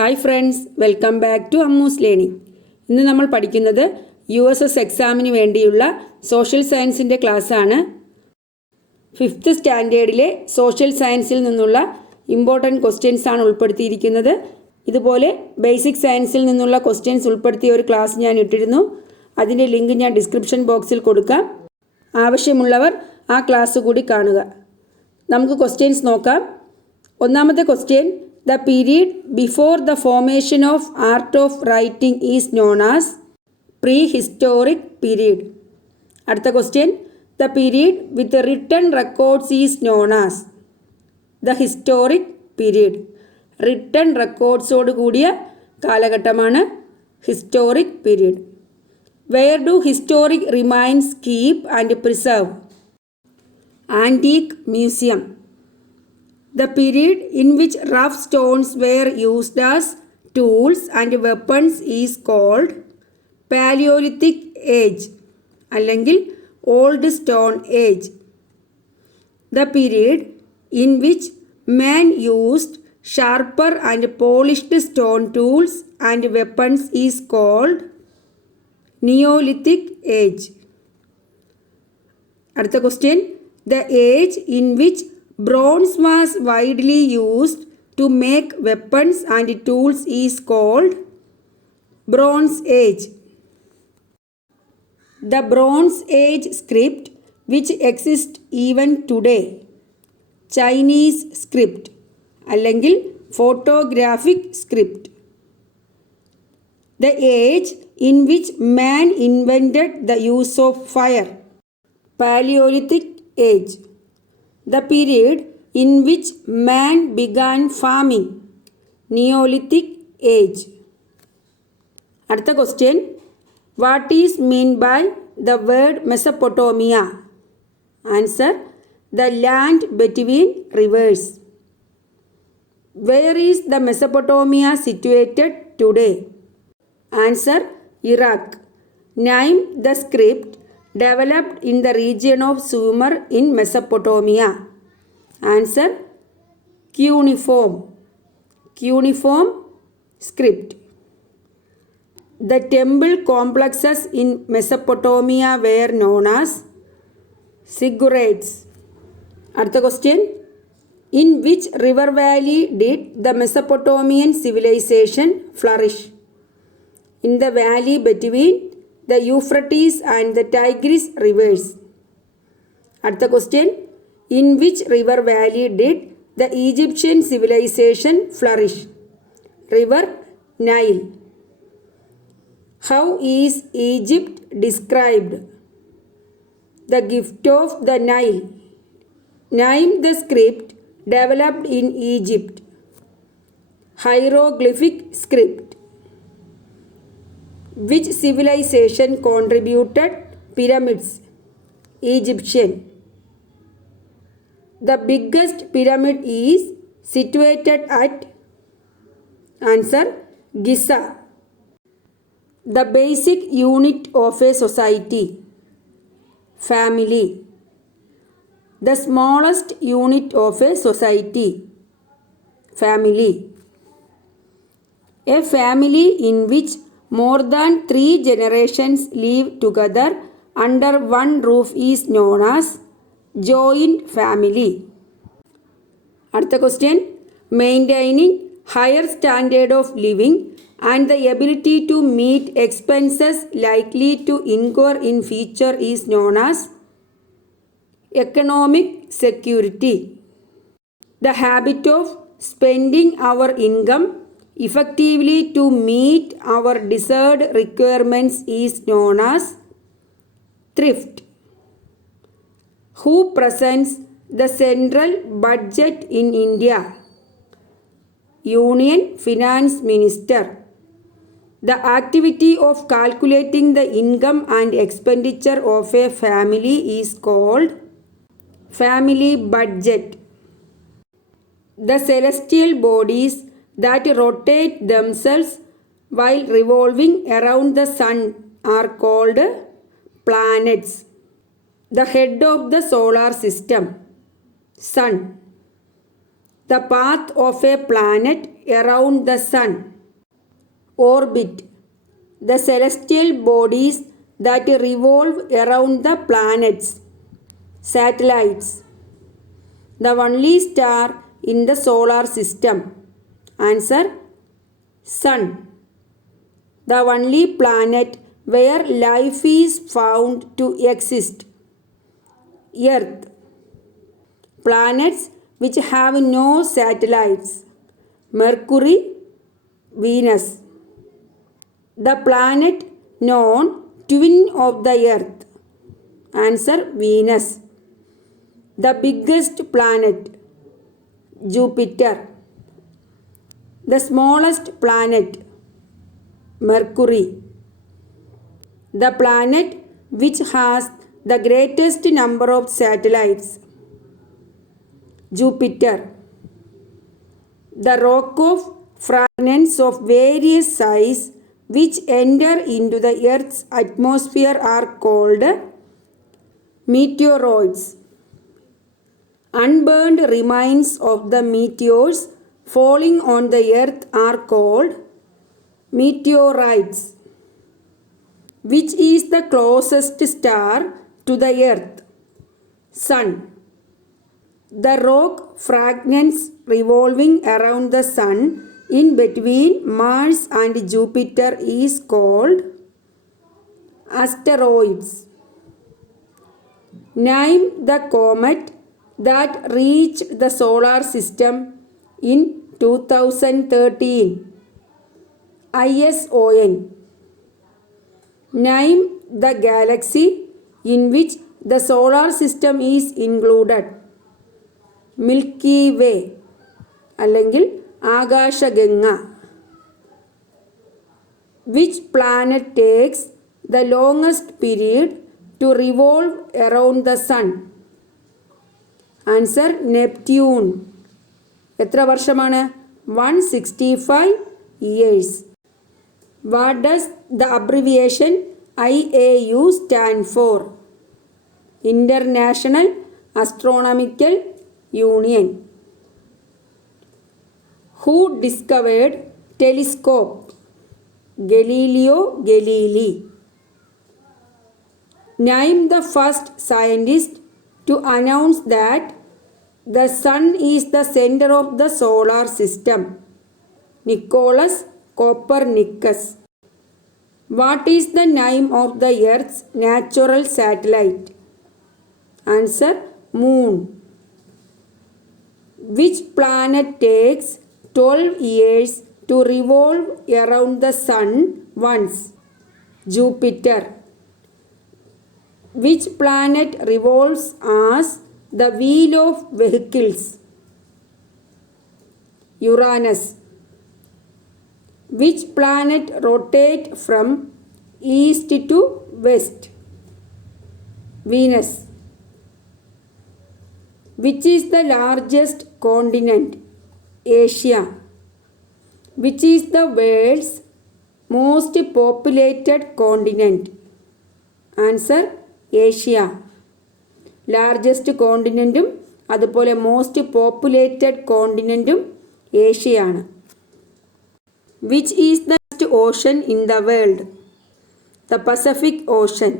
Hi friends, welcome back to Ammu's learning. ഇന്ന് നമ്മൾ പഠിക്കുന്നത് USS എക്സാമിന് വേണ്ടിയുള്ള സോഷ്യൽ സയൻസിൻ്റെ ക്ലാസ്സാണ്. 5th സ്റ്റാൻഡേർഡിലെ സോഷ്യൽ സയൻസിൽ നിന്നുള്ള ഇമ്പോർട്ടൻറ്റ് ക്വസ്റ്റ്യൻസ് ആണ് ഉൾപ്പെടുത്തിയിരിക്കുന്നത്. ഇതുപോലെ ബേസിക് സയൻസിൽ നിന്നുള്ള ക്വസ്റ്റ്യൻസ് ഉൾപ്പെടുത്തിയ ഒരു ക്ലാസ് ഞാൻ ഇട്ടിരുന്നു. അതിൻ്റെ ലിങ്ക് ഞാൻ ഡിസ്ക്രിപ്ഷൻ ബോക്സിൽ കൊടുക്കാം. ആവശ്യമുള്ളവർ ആ ക്ലാസ് കൂടി കാണുക. നമുക്ക് ക്വസ്റ്റ്യൻസ് നോക്കാം. ഒന്നാമത്തെ question, the period before the formation of art of writing is known as prehistoric period. അടുത്ത question, the period with the written records is known as the historic period. written recordsോട് കൂടിയ കാലഘട്ടമാണ് historic period. Where do historic remains keep and preserve? Antique museum. The period in which rough stones were used as tools and weapons is called Paleolithic Age അല്ലെങ്കിൽ Old Stone Age. The period in which man used sharper and polished stone tools and weapons is called Neolithic Age. അടുത്ത question, the age in which bronze was widely used to make weapons and tools is called Bronze Age. The Bronze Age script which exists even today, Chinese script അല്ലെങ്കിൽ photographic script. The age in which man invented the use of fire, Paleolithic Age. The period in which man began farming, Neolithic Age. അടുത്ത question, what is mean by the word Mesopotamia? Answer, the land between rivers. Where is the Mesopotamia situated today? Answer, Iraq. Name the script developed in the region of Sumer in Mesopotamia. Answer, cuneiform. Cuneiform script. The temple complexes in Mesopotamia were known as ziggurats. அடுத்த question, in which river valley did the Mesopotamian civilization flourish? In the valley between the Euphrates and the Tigris rivers. അടുത്ത question, in which river valley did the Egyptian civilization flourish? River Nile. How is Egypt described? The gift of the Nile. Name the script developed in Egypt. Hieroglyphic script. Which civilization contributed pyramids? Egyptian. The biggest pyramid is situated at? Answer, Giza. The basic unit of a society, family. The smallest unit of a society, family. A family in which more than 3 generations live together under one roof is known as joint family. അടുത്ത question, maintaining higher standard of living and the ability to meet expenses likely to incur in future is known as economic security. The habit of spending our income effectively to meet our desired requirements is known as thrift. Who presents the central budget in India? Union Finance Minister. The activity of calculating the income and expenditure of a family is called family budget. The celestial bodies that rotate themselves while revolving around the sun are called planets. The head of the solar system, sun. The path of a planet around the sun. Orbit. The celestial bodies that revolve around the planets. Satellites. The only star in the solar system. Answer: Sun. The only planet where life is found to exist. Earth. Planets which have no satellites. Mercury, Venus. The planet known twin of the Earth. Answer: Venus. The biggest planet. Jupiter. The smallest planet. Mercury. The planet which has the greatest number of satellites. Jupiter. The rock of fragments of various size which enter into the Earth's atmosphere are called meteoroids. Unburned remains of the meteors falling on the Earth are called meteorites. Which is the closest star to the Earth? Sun. The rock fragments revolving around the Sun in between Mars and Jupiter is called asteroids. Name the comet that reached the solar system in 2013. ISON. Name the galaxy in which the solar system is included. Milky Way അല്ലെങ്കിൽ Akashganga. Which planet takes the longest period to revolve around the sun? Answer: Neptune. എത്ര വർഷമാണ്? 165 years. What does the abbreviation IAU stand for? International Astronomical Union. Who discovered telescope? Galileo Galilei. Name the first scientist to announce that the sun is the center of the solar system. Nicholas Copernicus. What is the name of the Earth's natural satellite? Answer: Moon. Which planet takes 12 years to revolve around the sun once? Jupiter. Which planet revolves as the wheel of vehicles? Uranus. Which planet rotates from east to west? Venus. Which is the largest continent? Asia. Which is the world's most populated continent? Answer: Asia. Largest കോണ്ടിനെൻറ്റും അതുപോലെ most populated കോണ്ടിനെൻറ്റും ഏഷ്യയാണ്. Which is the largest ocean in the world? The Pacific Ocean.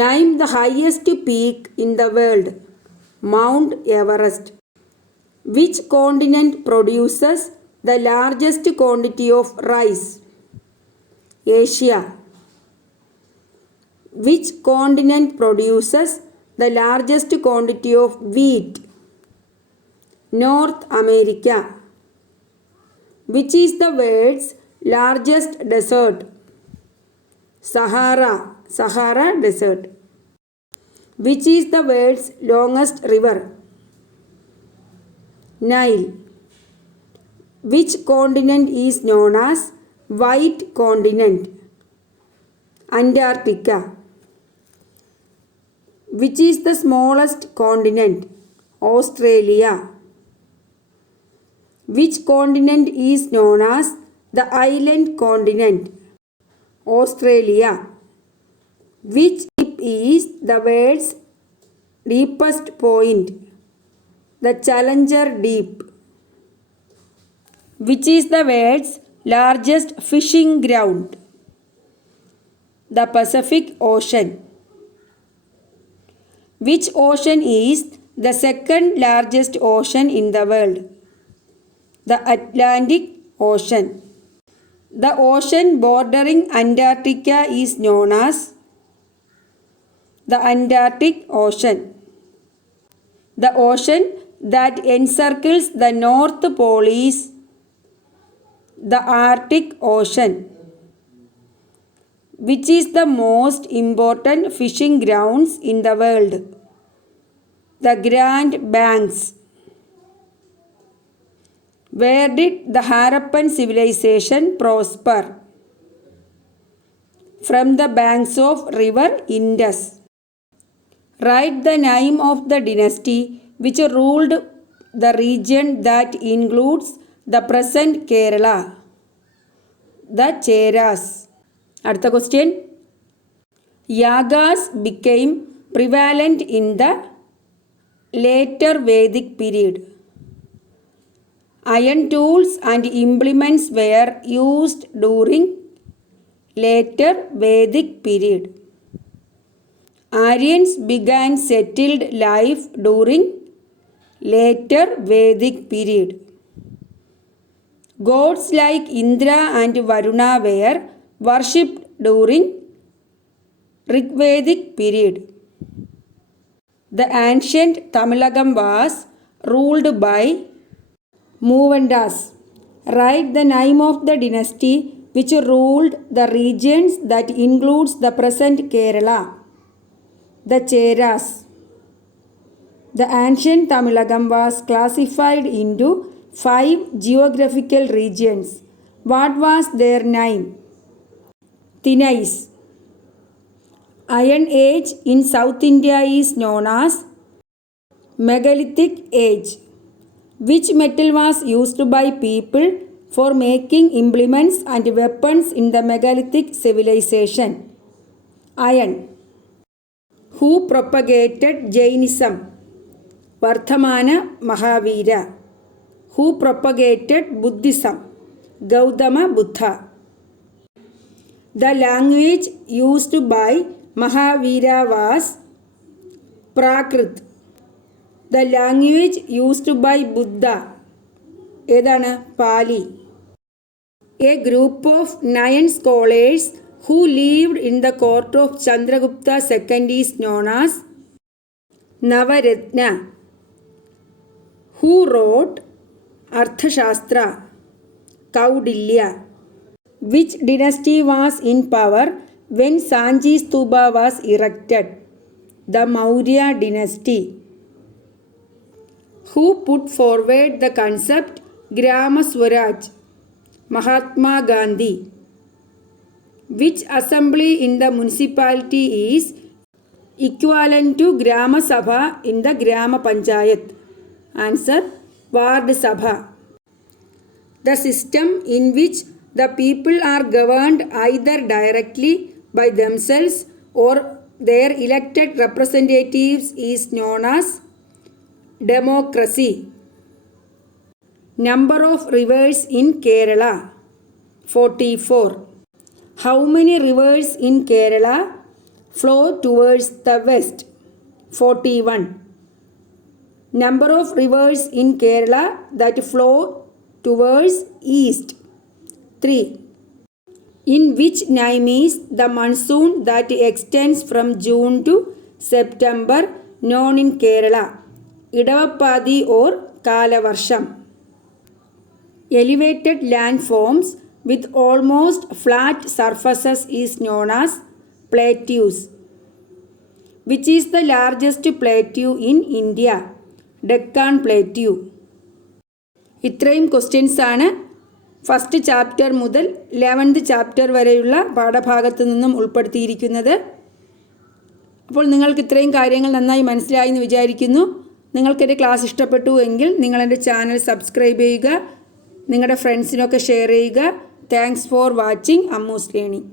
Name the highest peak in the world. Mount Everest. Which continent produces the largest quantity of rice? Asia. Which continent produces the largest quantity of wheat? North America. Which is the world's largest desert? Sahara Desert. Which is the world's longest river? Nile. Which continent is known as White Continent? Antarctica. Which is the smallest continent? Australia. Which continent is known as the island continent? Australia. Which tip is the world's deepest point? The Challenger Deep. Which is the world's largest fishing ground? The Pacific Ocean. Which ocean is the second largest ocean in the world? The Atlantic Ocean. The ocean bordering Antarctica is known as the Antarctic Ocean. The ocean that encircles the North Pole is the Arctic Ocean. Which is the most important fishing grounds in the world? The Grand Banks. Where did the Harappan civilization prosper? From the banks of river Indus. Write the name of the dynasty which ruled the region that includes the present Kerala. The Cheras. அடுத்த question. Yagas became prevalent in the later Vedic period. Iron tools and implements were used during later Vedic period. Aryans began settled life during later Vedic period. Gods like Indra and Varuna were worshipped during Rigvedic period. The ancient Tamilagam was ruled by Moovandas. Write the name of the dynasty which ruled the regions that includes the present Kerala. The Cheras. The ancient Tamilagam was classified into 5 geographical regions. What was their name? Thinais. Iron Age in South India is known as Megalithic Age. Which metal was used by people for making implements and weapons in the megalithic civilization? Iron. Who propagated Jainism? Vardhamana Mahavira. Who propagated Buddhism? Gautama Buddha. The language used by Mahavira was Prakrit. The language used by Buddha edana Pali. A group of 9 scholars who lived in the court of Chandragupta II is known as Navaratna. Who wrote Arthashastra? Kaudilya. Which dynasty was in power when Sanchi Stupa was erected? The Maurya dynasty. Who put forward the concept Grama Swaraj? Mahatma Gandhi. Which assembly in the municipality is equivalent to Grama Sabha in the Grama Panchayat? Answer: Ward Sabha. The system in which the people are governed either directly by themselves or their elected representatives is known as democracy. Number of rivers in Kerala: 44. How many rivers in Kerala flow towards the west? 41. Number of rivers in Kerala that flow towards east: 3. In which name is the monsoon that extends from June to September known in Kerala? Idavappadi or Kalavarsham. Elevated landforms with almost flat surfaces is known as plateaus. Which is the largest plateau in India? Deccan Plateau. ഇത്രയും questions ആണ് first chapter മുതൽ 11th chapter വരെയുള്ള പാഠഭാഗത്തു നിന്നും ഉൾപ്പെടുത്തിയിരിക്കുന്നത്. അപ്പോൾ നിങ്ങൾക്ക് ഇത്രയും കാര്യങ്ങൾ നന്നായി മനസ്സിലായി എന്ന് വിചാരിക്കുന്നു. നിങ്ങൾക്കെൻ്റെ ക്ലാസ് ഇഷ്ടപ്പെട്ടു എങ്കിൽ നിങ്ങളെൻ്റെ ചാനൽ സബ്സ്ക്രൈബ് ചെയ്യുക, നിങ്ങളുടെ ഫ്രണ്ട്സിനൊക്കെ ഷെയർ ചെയ്യുക. Thanks for watching Ammu's learning.